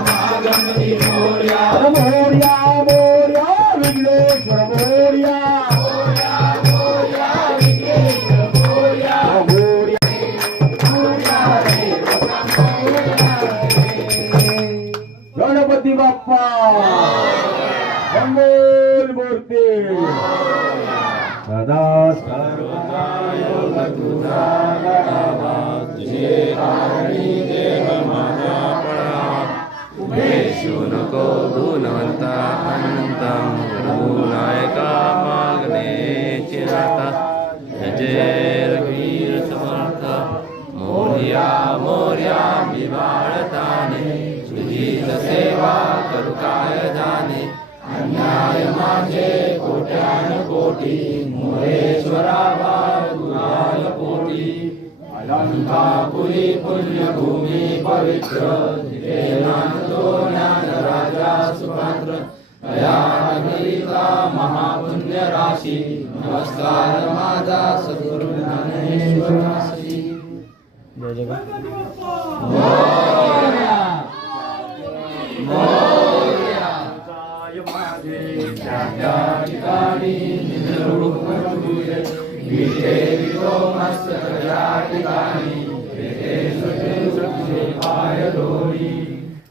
महागणपती मोरया मोरया मोरया विघ्नेश्वर मोरया गणपती बाप्पा मंगल मूर्ती सदा नको गुणवंता अनंतं गुरुनायका मागणे चिराता जय रघुवीर समर्थ मोरया मोरया बिबाळताने तुझीच सेवा करू काय जाणे अन्याय माझे कोट्यान कोटी मोरेश्वरा तुझाय पोटी अलंकापुरी पुण्यभूमी पवित्र तिथे नांदतो ज्ञान राजा सुपात्र दयागरीता महापुण्य राशी नमस्कार माझा सद्गुरु ज्ञानेश्वराशी जय जय मोरया मोरया माझे त्या ठिकाणी निरूप विषे विलो मस्तक या ठिकाणी पाय दोरी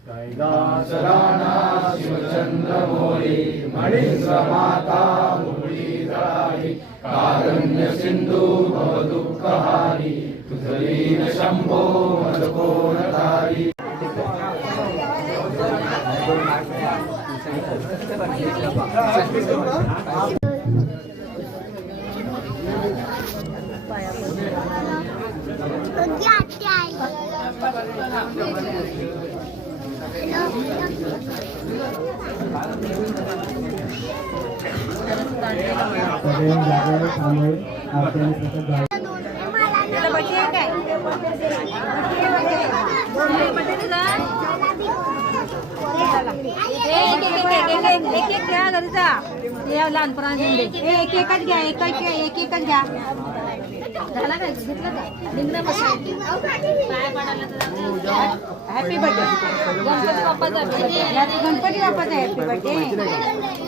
कैलासराणा शिवचंद्र मोरी मणिंद्र माता मुरली जळाई कारुण्य सिंधू भव दुःखहारी तुझलीन शंभो मलकोण तारी लहानपणाने एक एकच घ्या एक एकच घ्या झाला काय घेतलं हॅपी बर्थडे गणपती बाप्पाचा गणपती बाप्पाचा हॅपी बर्थडे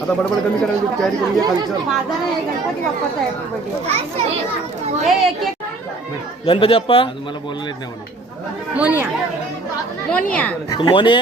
आता बडबड कमी करायची तयारी करून घ्या खाली माझा नाही गणपती बाप्पाचा हॅपी बर्थडे एक एक गणपती बाप्पा मला बोललेच नाही म्हणून मोनिया मोनिया मोने